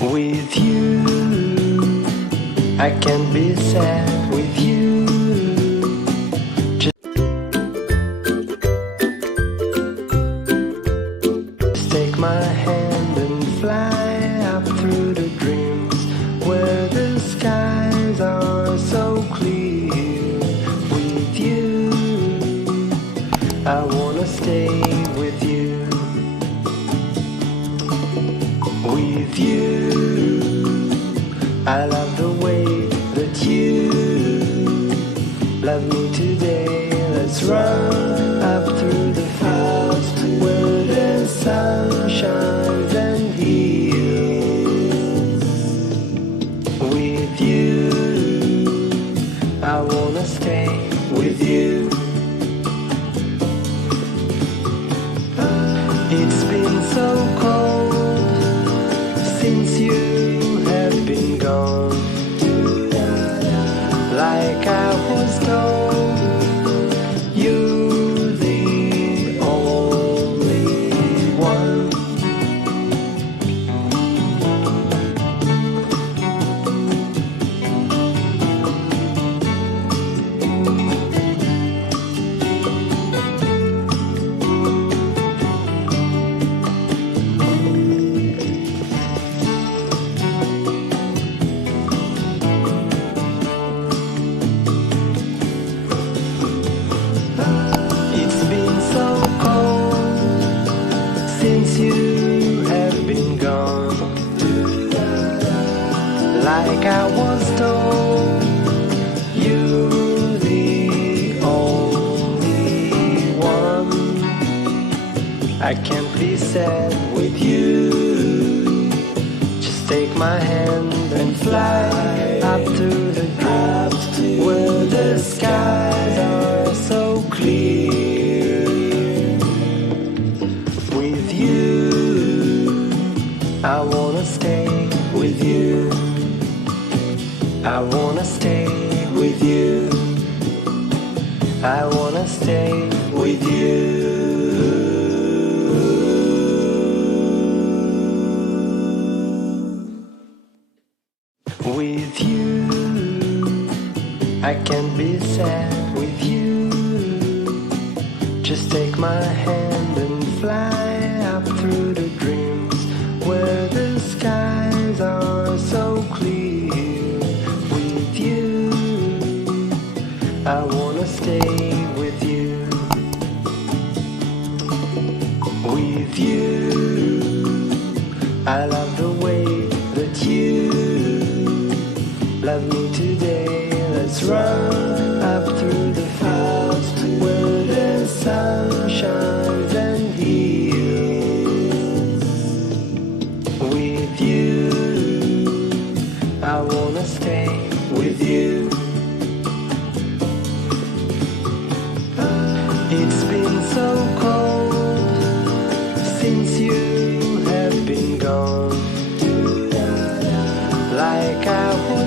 With you, I can't be sad with you. Just take my hand and fly up through the dreams where the skies are so clear. With you, I wanna stay with you. With you, I love the way that you love me today. Let's run up through the fields where the sun shines and heals. With you, I wanna stay with you. It's been so cold since you have been gone. Like I was told, you're the only one. It's been so cold since you have been gone. Like I was told, you're the only one. I can't be sad with you. Just take my hand and fly up to the dreams where the skies are so clear. With you, I wanna stay with you. I wanna stay with you. I wanna stay with you. With you, I can't be sad with you. Just take my hand and fly up through the dreams where the skies are so clear. With you, I wanna stay with you. With you, I love the way that you love me today. Let's run up through the fields where the sun shines and heals. With you, I wanna stay with you. It's been so cold since you have been gone. Like I was